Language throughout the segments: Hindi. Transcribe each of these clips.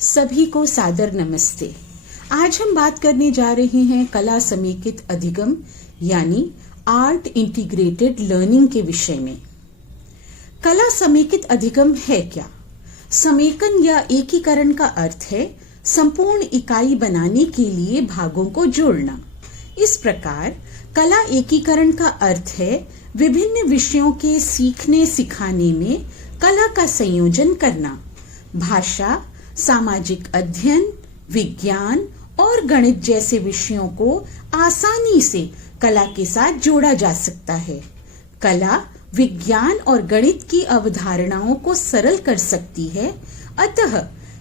सभी को सादर नमस्ते। आज हम बात करने जा रहे हैं कला समेकित अधिगम यानी आर्ट इंटीग्रेटेड लर्निंग के विषय में। कला समेकित अधिगम है क्या? समेकन या एकीकरण का अर्थ है संपूर्ण इकाई बनाने के लिए भागों को जोड़ना। इस प्रकार कला एकीकरण का अर्थ है विभिन्न विषयों के सीखने सिखाने में कला का संयोजन करना। भाषा, सामाजिक अध्ययन, विज्ञान और गणित जैसे विषयों को आसानी से कला के साथ जोड़ा जा सकता है। कला विज्ञान और गणित की अवधारणाओं को सरल कर सकती है, अतः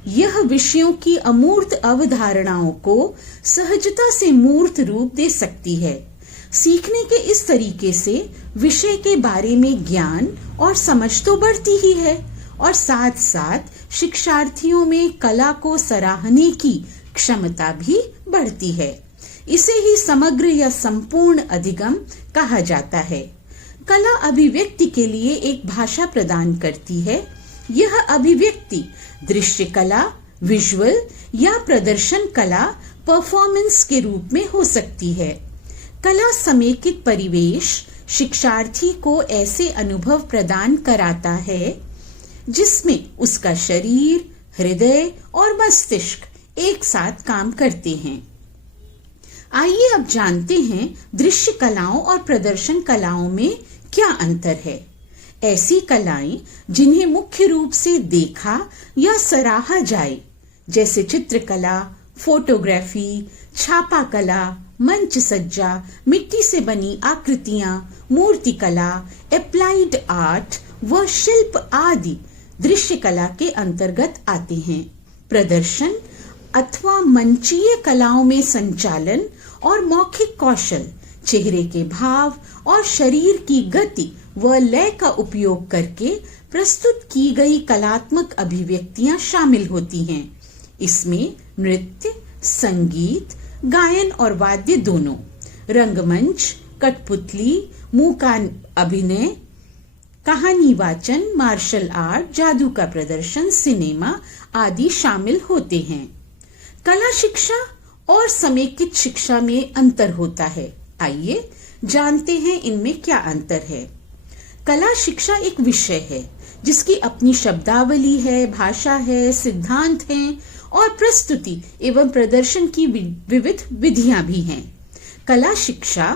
यह विषयों की अमूर्त अवधारणाओं को सहजता से मूर्त रूप दे सकती है। सीखने के इस तरीके से विषय के बारे में ज्ञान और समझ तो बढ़ती ही है और साथ साथ शिक्षार्थियों में कला को सराहने की क्षमता भी बढ़ती है। इसे ही समग्र या संपूर्ण अधिगम कहा जाता है। कला अभिव्यक्ति के लिए एक भाषा प्रदान करती है। यह अभिव्यक्ति दृश्य कला, विजुअल या प्रदर्शन कला, परफॉर्मेंस के रूप में हो सकती है। कला समेकित परिवेश शिक्षार्थी को ऐसे अनुभव प्रदान कराता है जिसमें उसका शरीर, हृदय और मस्तिष्क एक साथ काम करते हैं। आइए अब जानते हैं दृश्य कलाओं और प्रदर्शन कलाओं में क्या अंतर है। ऐसी कलाएं जिन्हें मुख्य रूप से देखा या सराहा जाए, जैसे चित्रकला, फोटोग्राफी, छापा कला, मंच सज्जा, मिट्टी से बनी आकृतियां, मूर्तिकला, एप्लाइड आर्ट व शिल्प आदि दृश्य कला के अंतर्गत आते हैं। प्रदर्शन अथवा मंचीय कलाओं में संचालन और मौखिक कौशल, चेहरे के भाव और शरीर की गति व लय का उपयोग करके प्रस्तुत की गई कलात्मक अभिव्यक्तियां शामिल होती हैं। इसमें नृत्य, संगीत, गायन और वाद्य दोनों, रंगमंच, कठपुतली, मुंह का अभिनय, कहानी वाचन, मार्शल आर्ट, जादू का प्रदर्शन, सिनेमा आदि शामिल होते हैं। कला शिक्षा और समेकित शिक्षा में अंतर होता है। आइए जानते हैं इनमें क्या अंतर है। कला शिक्षा एक विषय है जिसकी अपनी शब्दावली है, भाषा है, सिद्धांत हैं और प्रस्तुति एवं प्रदर्शन की विविध विधियां भी हैं। कला शिक्षा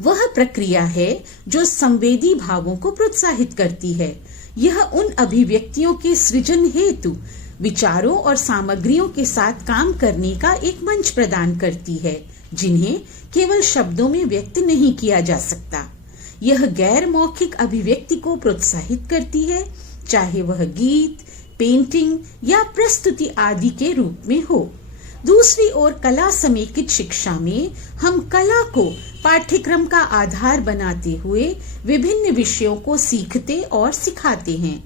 वह प्रक्रिया है जो संवेदी भावों को प्रोत्साहित करती है। यह उन अभिव्यक्तियों के सृजन हेतु विचारों और सामग्रियों के साथ काम करने का एक मंच प्रदान करती है जिन्हें केवल शब्दों में व्यक्त नहीं किया जा सकता। यह गैर मौखिक अभिव्यक्ति को प्रोत्साहित करती है, चाहे वह गीत, पेंटिंग या प्रस्तुति आदि के रूप में हो। दूसरी ओर कला समेकित शिक्षा में हम कला को पाठ्यक्रम का आधार बनाते हुए विभिन्न विषयों को सीखते और सिखाते हैं।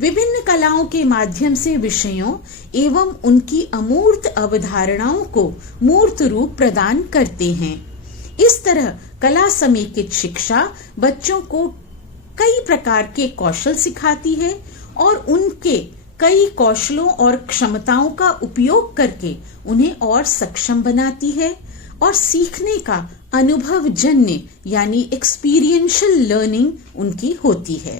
विभिन्न कलाओं के माध्यम से विषयों एवं उनकी अमूर्त अवधारणाओं को मूर्त रूप प्रदान करते हैं। इस तरह कला समेकित शिक्षा बच्चों को कई प्रकार के कौशल सिखाती है और उनके कई कौशलों और क्षमताओं का उपयोग करके उन्हें और सक्षम बनाती है और सीखने का अनुभवजन्य यानी एक्सपीरियंशियल लर्निंग उनकी होती है।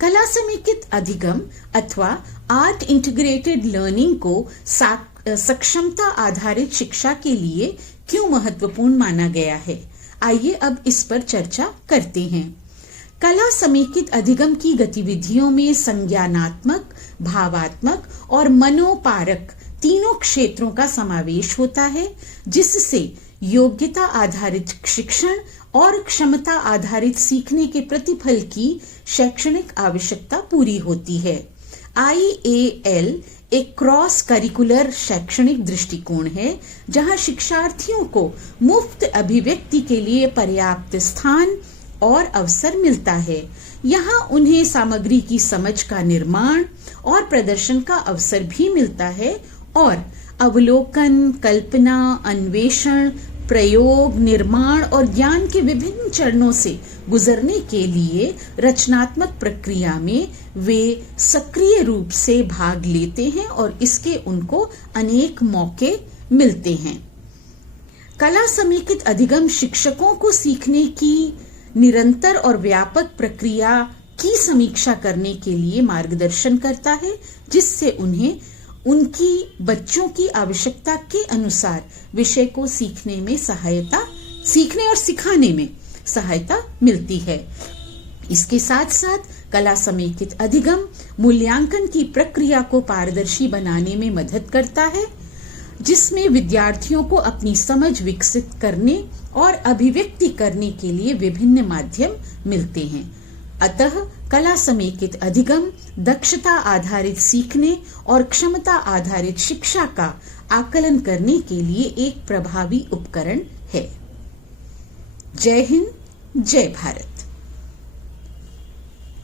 कला समेकित अधिगम अथवा आर्ट इंटीग्रेटेड लर्निंग को सक्षमता आधारित शिक्षा के लिए क्यों महत्वपूर्ण माना गया है? आइए अब इस पर चर्चा करते हैं। कला समेकित अधिगम की गतिविधियों में संज्ञानात्मक, भावात्मक और मनोपारक तीनों क्षेत्रों का समावेश होता है, जिससे योग्यता आधारित शिक्षण और क्षमता आधारित सीखने के प्रतिफल की शैक्षणिक आवश्यकता पूरी होती है। IAL एक क्रॉस करिकुलर शैक्षणिक दृष्टिकोण है जहां शिक्षार्थियों को मुफ्त अभिव्यक्ति के लिए पर्याप्त स्थान और अवसर मिलता है। यहाँ उन्हें सामग्री की समझ का निर्माण और प्रदर्शन का अवसर भी मिलता है और अवलोकन, कल्पना, अन्वेषण, प्रयोग, निर्माण और ज्ञान के विभिन्न चरणों से गुजरने के लिए रचनात्मक प्रक्रिया में वे सक्रिय रूप से भाग लेते हैं और इसके उनको अनेक मौके मिलते हैं। कला समेकित अधिगम शिक्षकों को सीखने की निरंतर और व्यापक प्रक्रिया की समीक्षा करने के लिए मार्गदर्शन करता है, जिससे उन्हें उनकी बच्चों की आवश्यकता के अनुसार विषय को सीखने और सिखाने में सहायता मिलती है। इसके साथ साथ कला समेकित अधिगम मूल्यांकन की प्रक्रिया को पारदर्शी बनाने में मदद करता है, जिसमें विद्यार्थियों को अपनी समझ विकसित करने और अभिव्यक्ति करने के लिए विभिन्न माध्यम मिलते हैं। अतः कला समेकित अधिगम दक्षता आधारित सीखने और क्षमता आधारित शिक्षा का आकलन करने के लिए एक प्रभावी उपकरण है। जय हिंद, जय भारत।